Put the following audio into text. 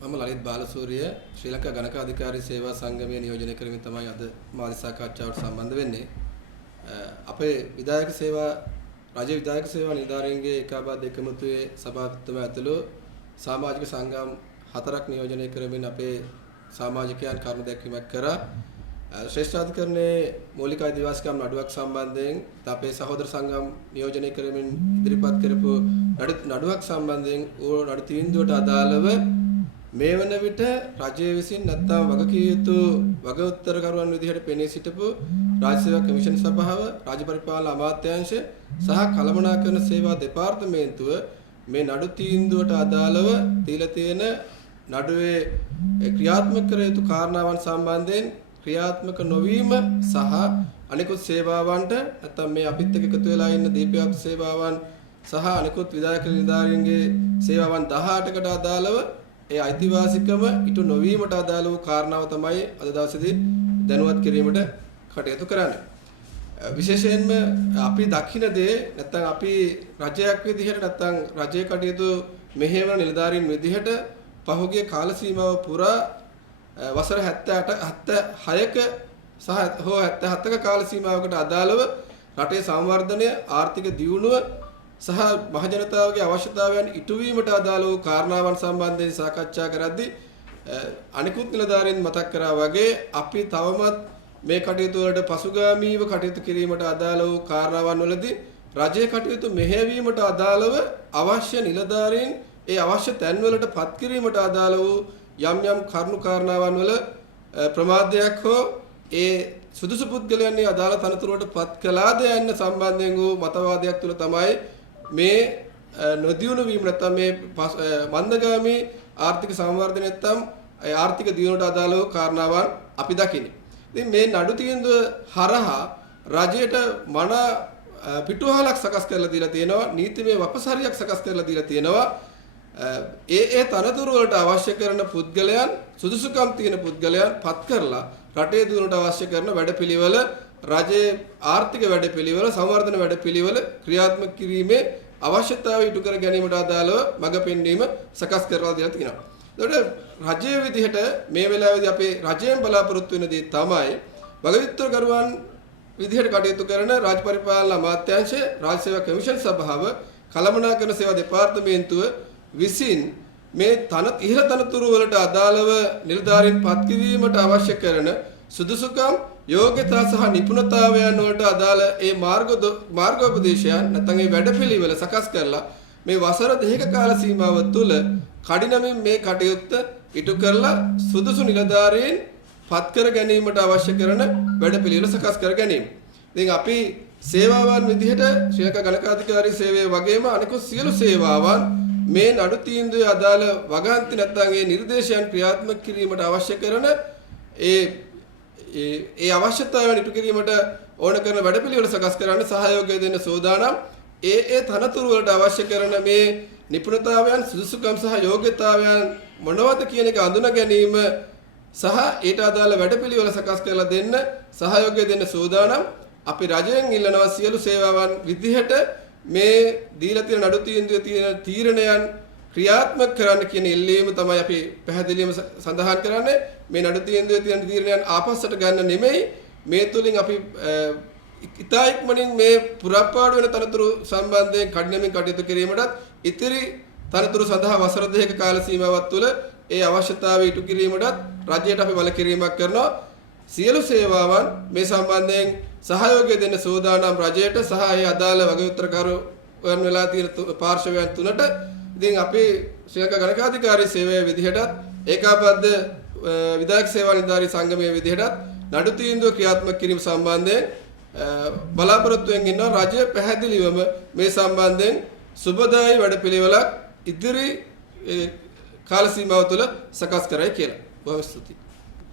මම ලලිත් බාලසූරිය ශ්‍රී ලංකා ගණක අධිකාරී සේවා සංගමයේ නියෝජනය කරමින් තමයි අද මාධ්‍ය සාකච්ඡාවට සම්බන්ධ වෙන්නේ. අපේ විධායක සේවා රාජ්‍ය විධායක සේවා නිලධාරීන්ගේ ඒකාබද්ධ එකමුතුවේ සභාපතිතුමා ඇතුළු සමාජික සංගම් 4ක් නියෝජනය කරමින් අපේ සමාජිකයන් කරුණු දැක්වීමක් කරා. ශ්‍රේෂ්ඨාධිකරණයේ මූලික අයිතිවාසිකම් නඩුවක් සම්බන්ධයෙන් අපේ සහෝදර සංගම් නියෝජනය කරමින් ඉදිරිපත් කරපු නඩුවක් සම්බන්ධයෙන් ඕ නඩු තීන්දුවට අදාළව මේ වන විට රජය විසින් නැත්නම් වගකිය යුතු වග උත්තරකරුවන් විදිහට පෙනී සිටපු රාජ්‍ය සේවා කමිෂන් සභාව, රාජ්‍ය පරිපාලන අමාත්‍යාංශ සහ කළමනාකරණ සේවා දෙපාර්තමේන්තුව මේ නඩු තීන්දුවට අදාළව දීලා තියෙන නඩුවේ ක්‍රියාත්මක කර යුතු කාරණාවන් සම්බන්ධයෙන් ක්‍රියාත්මක නොවීම සහ අනිකුත් සේවාවන්ට නැත්නම් මේ අපිත් එක්ක එකතු වෙලා ඉන්න දීපයක් සේවාවන් සහ අනිකුත් විධායක නිලධාරීන්ගේ සේවාවන් 18කට අදාළව ඒ අයිතිවාසිකම ඉටු නොවීමට අදාළ වූ කාරණාව තමයි අද දවසේදී දැනුවත් කිරීමට කටයුතු කරන්නේ. විශේෂයෙන්ම අපි දකින දේ නැත්නම් අපි රජයක් විදිහට නැත්නම් රජයේ කටයුතු මෙහෙවන නිලධාරීන් විදිහට පහුගිය කාල සීමාව පුරා වසර 76ක සහ 77ක කාල සීමාවකට අදාළව රටේ සංවර්ධනය, ආර්ථික දියුණුව සහ මහජනතාවගේ අවශ්‍යතාවයන් ඉටු වීමට අදාළ වූ කාරණාවන් සම්බන්ධයෙන් සාකච්ඡා කරද්දී අනිකුත් නිලධාරීන් මතක් කරා වගේ අපි තවමත් මේ කටයුතු වලට පසුගාමීව කටයුතු කිරීමට අදාළ වූ කාරණාවන් වලදී රජයේ කටයුතු මෙහෙයවීමට අදාළව අවශ්‍ය නිලධාරීන් ඒ අවශ්‍ය තැන්වලට පත් කිරීමට අදාළ වූ යම් යම් කරුණු කාරණාවන් වල ප්‍රමාදයක් හෝ ඒ සුදුසු පුද්ගලයන් මේ අදාළ තනතුරට පත් කළාද යන්න සම්බන්ධයෙන් වූ මතවාදයක් තුළ තමයි මේ නොදියුණු වීම නැත්නම් මේ මන්දගාමී ආර්ථික සංවර්ධනය නැත්නම් ආර්ථික දියුණුවට අදාළ වූ කාරණාවන් අපි දකින්නේ. ඉතින් මේ නඩු තීන්දුව හරහා රජයට මන පිටුවහලක් සකස් කරලා දීලා තියෙනවා, නීතිමය වපසරියක් සකස් කරලා දීලා තියෙනවා. ඒ තනතුරු වලට අවශ්‍ය කරන පුද්ගලයන්, සුදුසුකම් තියෙන පුද්ගලයන් පත් කරලා රටේ දියුණුවට අවශ්‍ය කරන වැඩපිළිවෙල, රජයේ ආර්ථික වැඩපිළිවෙල, සංවර්ධන වැඩපිළිවෙල ක්‍රියාත්මක කිරීමේ අවශ්‍යතාවය ඉටු කර ගැනීමට අදාළව මඟ පෙන්වීම සකස් කරලා දීලා තියෙනවා. ඒකට රජයේ විදිහට මේ වෙලාවේදී අපේ රජයෙන් බලාපොරොත්තු වෙන දේ තමයි වගඋත්තරකරුවන් විදිහට කටයුතු කරන රාජ්‍ය පරිපාලන අමාත්‍යාංශය, රාජ්‍ය සේවා කමිෂන් සභාව, කළමනාකරණ සේවා දෙපාර්තමේන්තුව විසින් මේ ඉහළ තනතුරු වලට අදාළව නිලධාරීන් පත් කිරීමට අවශ්‍ය කරන සුදුසුකම්, යෝග්‍යතා සහ නිපුණතාවයන් වලට අදාළ ඒ මාර්ගෝපදේශයන් නැත්නම් ඒ වැඩපිළිවෙල සකස් කරලා මේ වසර 2ක කාල සීමාව තුළ කඩිනමින් මේ කටයුත්ත ඉටු කරලා සුදුසු නිලධාරීන් පත් කර ගැනීමට අවශ්‍ය කරන වැඩපිළිවෙල සකස් කර ගැනීම. ඉතින් අපි සේවාවන් විදිහට ශ්‍රී ලංකා ගණක අධිකාරී සේවය වගේම අනිකුත් සියලු සේවාවන් මේ නඩු තීන්දුවේ අදාළ වගන්ති නැත්නම් ඒ නිර්දේශයන් ක්‍රියාත්මක කිරීමට අවශ්‍ය කරන ඒ අවශ්‍යතාවයන් ඉටු කිරීමට ඕන කරන වැඩපිළිවෙල සකස් කරන්න සහයෝගය දෙන්න සෝදානම්. ඒ තනතුරු වලට අවශ්‍ය කරන මේ නිපුණතාවයන්, සුදුසුකම් සහ යෝග්‍යතාවයන් මොනවද කියන එක අඳුන ගැනීම සහ ඊට අදාළ වැඩපිළිවෙල සකස් කරලා දෙන්න සහයෝගය දෙන්න සෝදානම්. අපි රජයෙන් ඉල්ලනවා සියලු සේවාවන් විදිහට මේ දීලා තියෙන නඩු තීන්දුවේ තියෙන තීරණයන් ක්‍රියාත්මක කරන්න කියන ඉල්ලීම තමයි අපි පැහැදිලිවම සඳහන් කරන්නේ. මේ නඩු තීන්දුවේ තියෙන තීරණයන් ආපස්සට ගන්න නෙමෙයි, මේ තුලින් අපි ඉතා ඉක්මනින් මේ පුරාපාඩු වෙන තනතුරු සම්බන්ධයෙන් කඩිනමින් කටයුතු කිරීමටත් ඉතිරි තනතුරු සඳහා වසර 2ක කාල සීමාවක් තුළ ඒ අවශ්‍යතාවය ඉටු කිරීමටත් රජයට අපි බල කිරීමක් කරනවා. සියලු සේවාවන් මේ සම්බන්ධයෙන් සහයෝගය දෙන්න සෝදානම් රජයට සහ ඒ අදාළ වගඋත්තරකරුවන් වෙලා තියෙන පාර්ශවයන් තුනට. ඉතින් අපි ශ්‍රී ලංකා ගණක අධිකාරී සේවයේ විදිහටත් ඒකාබද්ධ විධායක සේවා නිලධාරී සංගමයේ විදිහටත් නඩු තීන්දුව ක්‍රියාත්මක කිරීම සම්බන්ධයෙන් බලාපොරොත්තුෙන් ඉන්නවා. රජය පැහැදිලිවම මේ සම්බන්ධයෙන් සුබදායි වැඩපිළිවෙලක් ඉදිරි කාල සීමාව තුළ සකස් කරයි කියලා. බොහොම ස්තුතියි.